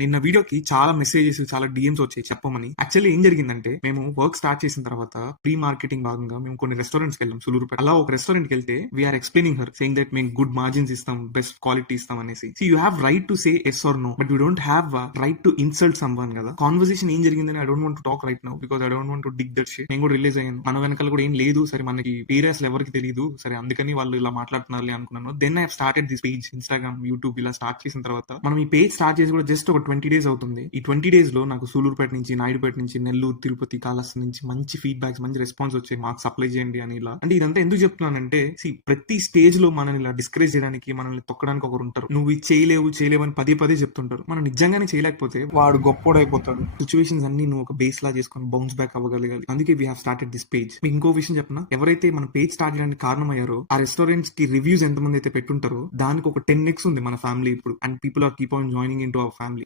నిన్న వీడియోకి చాలా మెసేజెస్, చాలా డిఎమ్స్ వచ్చాయి చెప్పమని. యాక్చువల్లీ ఏం జరిగిందంటే, మేము వర్క్ స్టార్ట్ చేసిన తర్వాత ప్రీ మార్కెటింగ్ భాగంగా మేము కొన్ని రెస్టారెంట్స్ వెళ్ళాం సులూరుపేట. అలా ఒక రెస్టారెంట్ కి వెళ్తే we are explaining her saying that మేము గుడ్ మార్జిన్స్ ఇస్తాం, బెస్ట్ క్వాలిటీ ఇస్తాం అనేసి. So you have right to say yes are no, but you don't have right to insult some one కదా. కాన్వర్సేషన్ ఏం జరిగిందని I don't want to talk right now because I don't want to dig that shit. నేను కూడా release అయ్యాను, మన వెనకాల కూడా ఏం లేదు, సరే మనకి పేరు అసలు ఎవరికి తెలియదు, సరే అందుకని వాళ్ళు ఇలా మాట్లాడుతున్నారు అనుకున్నాను. Then I have started this page, Instagram, YouTube ఇలా స్టార్ట్ చేసిన తర్వాత మనం ఈ పేజ్ స్టార్ట్ చేసి కూడా జస్ట్ ఒక 20 days అవుతుంది. ఈ 20 days లో నాకు సూలూరుపేట నుంచి, నాయుడుపేట నుంచి, నెల్లూరు, తిరుపతి, కాళహస్తి నుంచి మంచి ఫీడ్బ్యాక్స్, మంచి రెస్పాన్స్ వచ్చాయి, మాకు సప్లై చేయండి అని. ఇలా అంటే ఇదంతా ఎందుకు చెప్తున్నానంటే, ప్రతి స్టేజ్ లో మనల్ని ఇలా డిస్కరేజ్ చేయడానికి, మనల్ని తొక్కడానికి ఒకరు ఉంటారు. నువ్వు ఇది చేయలేవు అని పదే పదే చెప్తుంటారు. మనం నిజంగానే చేయలేకపోతే వాడు గొప్పోడైపోతాడు. సిచ్యువేషన్స్ అన్ని నువ్వు ఒక బేస్ లా చేసుకొని బౌన్స్ బ్యాక్ అవ్వగలగాలి. అందుకే we have started this page. మీకు ఇంకో విషయం చెప్పనా, ఎవరైతే మన పేజ్ స్టార్ట్ చేయడానికి కారణమయ్యారో ఆ రెస్టారెంట్స్ కి రివ్యూస్ ఎంతమంది అయితే పెట్టుంటారో దానికి ఒక 10x ఉంది మన ఫ్యామిలీ ఇప్పుడు. And people or keep on joining in to our family.